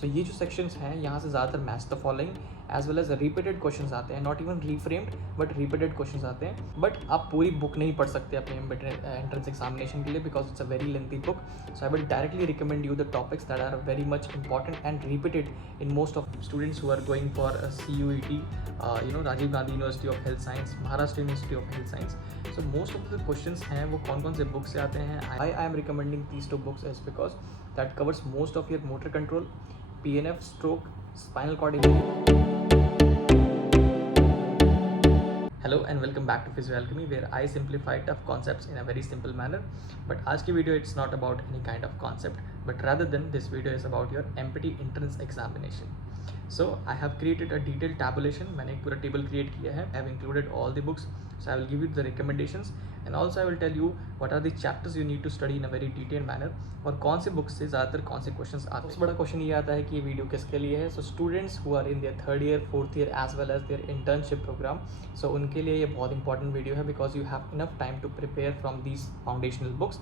सो ये जो सेक्शंस हैं यहाँ से ज़्यादातर match the following as well as repeated questions आते हैं, not even reframed but repeated questions आते हैं। बट आप पूरी बुक नहीं पढ़ सकते अपने एंट्रेंस एग्जामिनेशन के लिए because it's a very lengthy book. So I will directly recommend you the topics that are very much important and repeated in most of students who are going for CUET, Rajiv Gandhi university of health science, Maharashtra university of health science. So most of the questions हैं वो कौन कौन से book से आते हैं। I am recommending these 2 books is because that covers most of your motor control, PNF, stroke, spinal cord injury. Hello and welcome back to Physio Alchemy, where I simplify tough concepts in a very simple manner. But आज की video it's not about any kind of concept, but rather than this video is about your MPT entrance examination. So I have created a detailed tabulation. मैंने एक पूरा table create किया है. I have included all the books, so I will give you the recommendations and also I will tell you what are the chapters you need to study in a very detailed manner और कौन से बुक्स से ज़्यादातर कौन से क्वेश्चंस आते हैं। सबसे बड़ा क्वेश्चन ये आता है कि ये वीडियो किसके लिए है। So students who are in their 3rd year 4th year as well as their internship program, so उनके लिए ये बहुत इंपॉर्टेंट वीडियो है because you have enough time to prepare from these foundational books.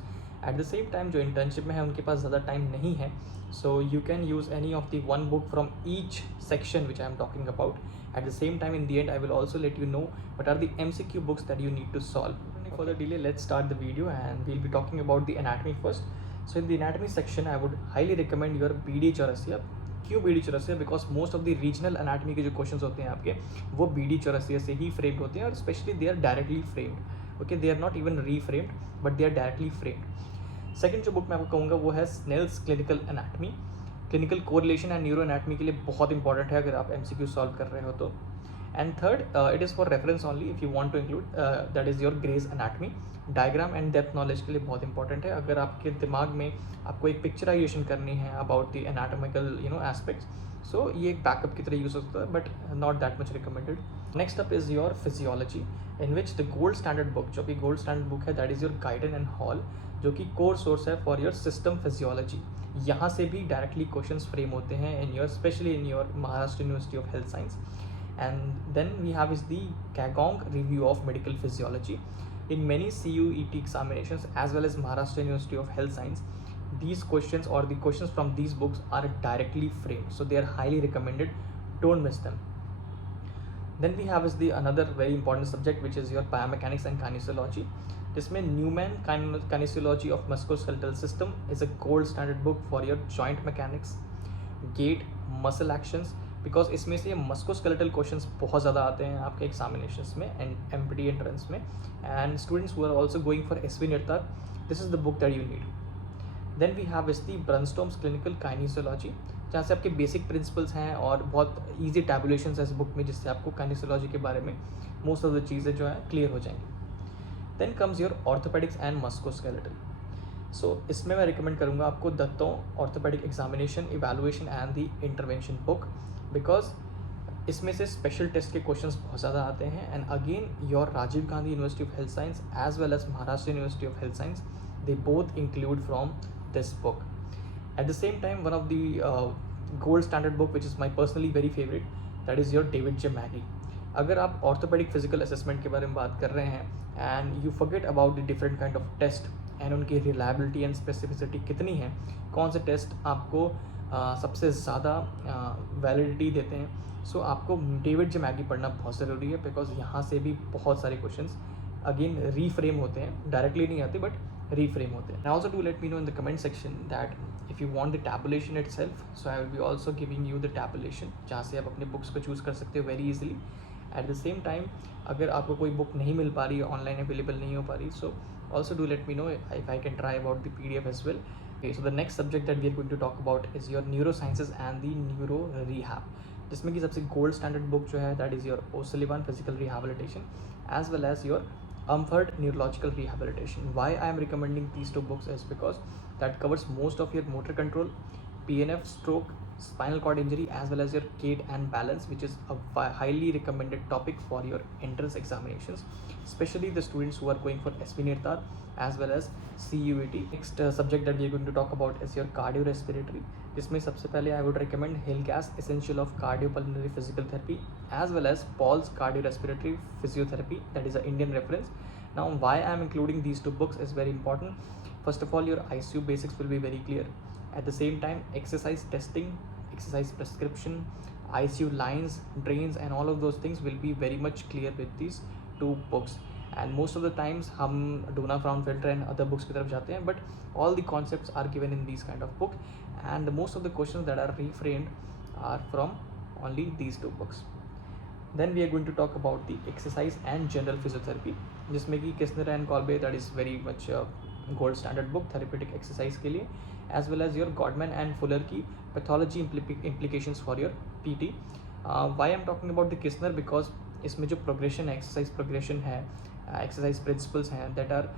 At the same time जो internship में है उनके पास ज़्यादा टाइम नहीं है, so you can use any of the one book from each section which I am talking about. At the same time, in the end I will also let you know what are the MCQ books that you need to solve. Without further delay, let's start the video and we'll be talking about the anatomy first. So in the anatomy section I would highly recommend your BD Chaurasia. क्यों BD Chaurasia? Because most of the regional anatomy के जो क्वेश्चंस होते हैं आपके वो BD चौरसिया से ही फ्रेम्ड होते हैं और specially they are directly framed. Okay, they are not even reframed but they are directly framed. Second जो बुक मैं आपको कहूँगा वो है Snell's clinical anatomy. Clinical correlation and neuro anatomy के लिए बहुत इंपॉर्टेंट है अगर आप MCQ सॉल्व कर रहे हो तो। And third, it is for reference only if you want to include, that is your Gray's anatomy. Diagram and depth knowledge के लिए बहुत इंपॉर्टेंट है अगर आपके दिमाग में आपको एक पिक्चराइजेशन करनी है about the anatomical aspects, so ये एक बैकअप की तरह यूज हो सकता है but not that much recommended. Next up is your physiology in which the gold standard book, जो कि गोल्ड स्टैंडर्ड बुक है, that is your Guyton and Hall, जो कि कोर सोर्स है फॉर योर सिस्टम फिजियोलॉजी। यहाँ से भी directly questions frame होते हैं in your specially in your Maharashtra university of health science. And then we have is the Ganong review of medical physiology. In many CUET examinations as well as Maharashtra University of Health Science, these questions or the questions from these books are directly framed, so they are highly recommended. Don't miss them. Then we have is the another very important subject which is your biomechanics and kinesiology, जिसमें Neumann kinesiology of musculoskeletal system is a gold standard book for your joint mechanics, gait, muscle actions, because इसमें से musculoskeletal questions बहुत ज़्यादा आते हैं आपके examinations में and MPT entrance में। And students who are also going for SV निर्तार, this is the book that you need. Then we have is the Brunnstrom's clinical kinesiology, जहाँ से आपके बेसिक प्रिंसिपल्स हैं और बहुत ईजी टैबुलेशंस है इस बुक में जिससे आपको काइनेसियोलॉजी के बारे में मोस्ट ऑफ द चीज़ें जो है क्लियर हो जाएंगी। Then comes your orthopaedics and musculoskeletal. So इसमें मैं रिकमेंड करूँगा आपको Dutton's orthopaedic examination evaluation and the intervention book, because इसमें से स्पेशल टेस्ट के क्वेश्चंस बहुत ज़्यादा आते हैं। And again your Rajiv Gandhi university of health science as well as Maharashtra university of health science, they both include from this book. At the same time, one of the gold standard book which is my personally very favorite, that is your David J. Magee. अगर आप orthopaedic physical assessment के बारे में बात कर रहे हैं and you forget about the different kind of test and उनकी रिलायबिलिटी एंड स्पेसिफिसिटी कितनी है, कौन से टेस्ट आपको सबसे ज़्यादा वैलिडिटी देते हैं, सो आपको डेविड जे मैगी पढ़ना बहुत ज़रूरी है बिकॉज यहाँ से भी बहुत सारे क्वेश्चंस अगेन रीफ्रेम होते हैं, डायरेक्टली नहीं आते बट reframe होते हैं. And also do let me know in the comment section that if you want the tabulation itself, so I will be also giving you the tabulation जहाँ से आप अपने बुक्स को चूज़ कर सकते हो very easily. At the same time, अगर आपको कोई बुक नहीं मिल पा रही है, ऑनलाइन अवेलेबल नहीं हो पा रही, so also do let me know if I can try about the PDF as well. Okay, so the next subject that we are going to talk about is your neurosciences and the neuro rehab, जिसमें कि सबसे gold standard book जो है that is your O'Sullivan physical rehabilitation as well as your Umford neurological rehabilitation. Why I am recommending these 2 books is because that covers most of your motor control, PNF, stroke, spinal cord injury as well as your gait and balance, which is a highly recommended topic for your entrance examinations, especially the students who are going for SV Nirtar as well as CUET. Next subject that we are going to talk about is your cardiorespiratory, जिसमें सबसे पहले I would recommend Hillgas Essential of Cardiopulmonary Physical Therapy as well as Paul's Cardiorespiratory Physiotherapy, that is an Indian reference. Now why I am including these 2 books is very important. First of all, your ICU basics will be very clear. At the same time, exercise testing, exercise prescription, ICU lines, drains, and all of those things will be very much clear with these two books. And most of the times हम Dona Frown Filter and other books की तरफ जाते हैं, but all the concepts are given in these kind of book, and most of the questions that are reframed are from only these two books. Then we are going to talk about the exercise and general physiotherapy, जिसमें कि Kisner and Colby, that is very much gold standard book therapeutic exercise के लिए, as well as your Godman and Fuller की pathology implications for your PT. Why I'm talking about the Kisner, because इसमें जो progression है, exercise progression है, exercise principles हैं, that are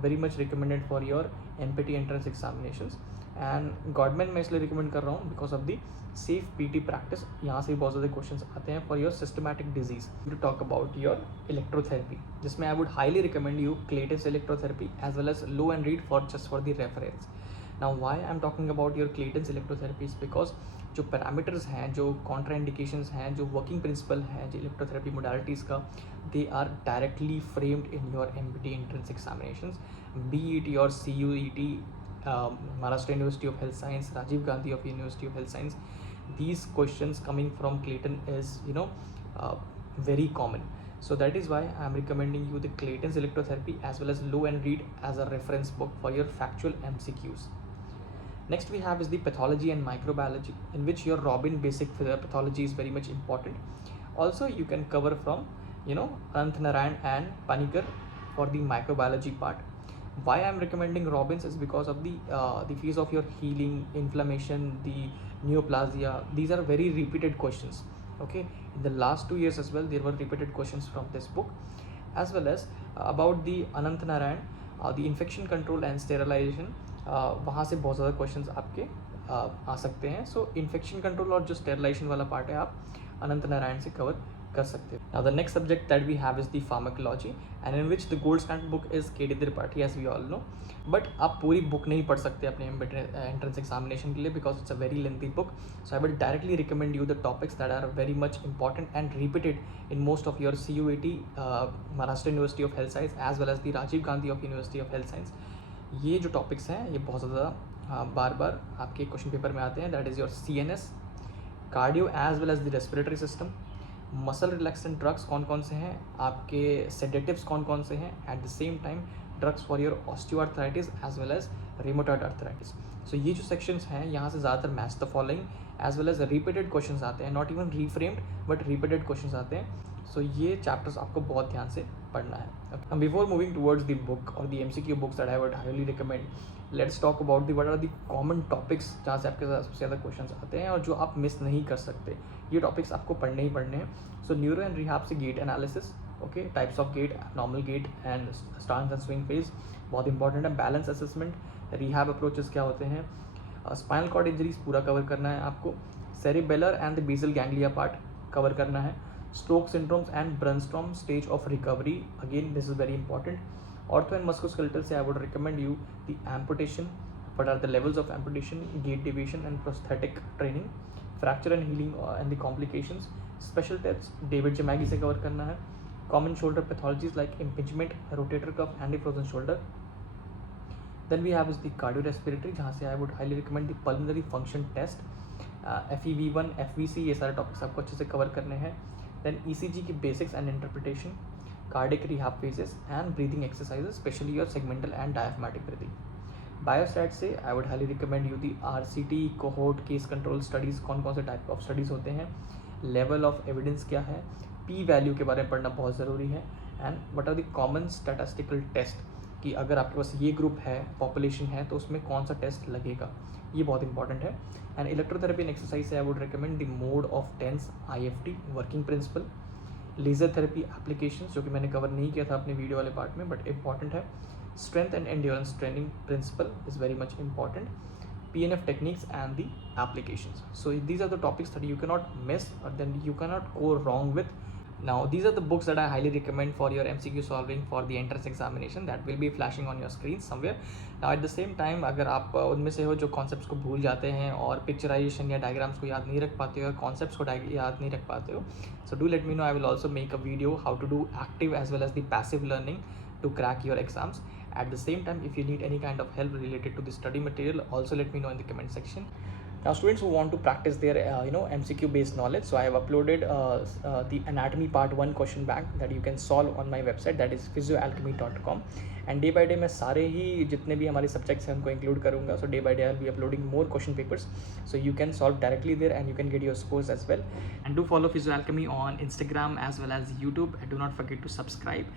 very much recommended for your MPT entrance examinations. And Goodman मैं इसलिए recommend कर रहा हूँ because of the safe PT practice. यहाँ से भी बहुत ज़्यादा क्वेश्चंस आते हैं for your systematic disease. To talk about your electrotherapy, जिसमें I would highly recommend you Clayton's electrotherapy as well as Low and Reed for just for the reference. Now why I am talking about your Clayton's electrotherapies, because जो parameters हैं, जो कॉन्ट्राइंडिकेशंस हैं, जो working principle हैं जो electrotherapy modalities का, they are directly framed in your MPT entrance examinations, be it your CUET, Maharashtra University of Health Science, Rajiv Gandhi of University of Health Science. These questions coming from Clayton is very common. So that is why I am recommending you the Clayton's electrotherapy as well as Low and Read as a reference book for your factual MCQs. Next we have is the pathology and microbiology, in which your Robin basic pathology is very much important. Also you can cover from Anant Narayan and Panikkar for the microbiology part. Why I am recommending Robbins is because of the phase of your healing, inflammation, the neoplasia. These are very repeated questions. Okay, in the last 2 years as well there were repeated questions from this book, as well as about the Anant Narayan, the infection control and sterilization. वहाँ से बहुत ज़्यादा क्वेश्चंस आपके आ सकते हैं. सो infection control और जो स्टेरिलाइजेशन वाला पार्ट है आप अनंत नारायण से कवर कर सकते हैं. Now the next subject that we have is the pharmacology, and in which the gold standard book is KD Tripathi, as we all know. But आप पूरी बुक नहीं पढ़ सकते अपने एंट्रेंस एग्जामिनेशन के लिए because it's a very lengthy book. So I will directly recommend you the topics that are very much important and repeated in most of your CUET, Maharashtra university of health science as well as the Rajiv Gandhi of university of health science. ये जो टॉपिक्स हैं ये बहुत ज़्यादा बार बार आपके question paper में आते हैं. That is your CNS, cardio as well as the respiratory system, muscle relaxant drugs कौन कौन से हैं, आपके सेडेटिव्स कौन कौन से हैं, at the same time drugs for your osteoarthritis as well as rheumatoid arthritis. So ये जो सेक्शंस हैं यहाँ से ज़्यादातर match the following as well as repeated questions आते हैं, not even reframed but repeated questions आते हैं. सो ये चैप्टर्स आपको बहुत ध्यान से पढ़ना है. Before moving towards the book और the MCQ books that I would highly recommend, let's talk about the what are the common topics जहाँ से आपके सबसे ज़्यादा क्वेश्चंस आते हैं और जो आप मिस नहीं कर सकते. ये टॉपिक्स आपको पढ़ने ही पढ़ने हैं. सो न्यूरो एंड रिहाब से gait analysis, okay, types of gait, normal gait and stance and swing phase बहुत इंपॉर्टेंट है. बैलेंस असेसमेंट, रिहाब अप्रोचेस क्या होते हैं, स्पाइनल कॉर्ड इंजरीज पूरा कवर करना है आपको, cerebellar and the basal ganglia part cover करना है, stroke syndromes and brainstorm stage of recovery, again this is very important. Ortho and musculoskeletal say I would recommend you the amputation, what are the levels of amputation, gait deviation and prosthetic training, fracture and healing and the complications, special tests David Jamagi से cover करना है, common shoulder pathologies like impingement, rotator cuff and the frozen shoulder. Then we have is the cardiorespiratory, जहाँ से I would highly recommend the pulmonary function test, FEV1, FVC, ये सारे टॉपिक्स आपको अच्छे से कवर करने हैं. Then ECG की basics and interpretation, cardiac rehab phases and breathing exercises, especially your segmental and diaphragmatic breathing. Biostat से I would highly recommend you the RCT, cohort, case control studies, कौन कौन से टाइप ऑफ स्टडीज़ होते हैं, level of evidence क्या है, P value के बारे में पढ़ना बहुत ज़रूरी है, and what are the common statistical test, कि अगर आपके पास ये ग्रुप है, पॉपुलेशन है, तो उसमें कौन सा टेस्ट लगेगा, ये बहुत इंपॉर्टेंट है. एंड इलेक्ट्रोथेरेपी एंड एक्सरसाइज से I would recommend the mode of TENS, IFT, working principle, laser therapy applications जो कि मैंने कवर नहीं किया था अपने वीडियो वाले पार्ट में बट इंपॉर्टेंट है, strength and endurance training principle is very much important, PNF techniques and the applications. So these are the topics that you cannot miss or then you cannot go wrong with. Now these are the books that I highly recommend for your MCQ solving for the entrance examination that will be flashing on your screen somewhere. Now at the same time अगर आप उनमें से हो जो कॉन्सेप्ट्स को भूल जाते हैं और पिक्चराइजेशन या डायग्राम्स को याद नहीं रख पाते हो और कॉन्सेप्ट्स को याद नहीं रख पाते हो, so do let me know. I will also make a video how to do active as well as the passive learning to crack your exams. At the same time, if you need any kind of help related to the study material, also let me know in the comment section. Now students who want to practice their MCQ based knowledge, so I have uploaded the anatomy part 1 question bank that you can solve on my website, that is physioalchemy.com. and day by day मैं सारे ही जितने भी हमारे सब्जेक्ट्स हैं उनको इंक्लूड करूँगा. So day by day I'll be uploading more question papers, so you can solve directly there and you can get your scores as well. And do follow Physio Alchemy on Instagram as well as YouTube, and do not forget to subscribe.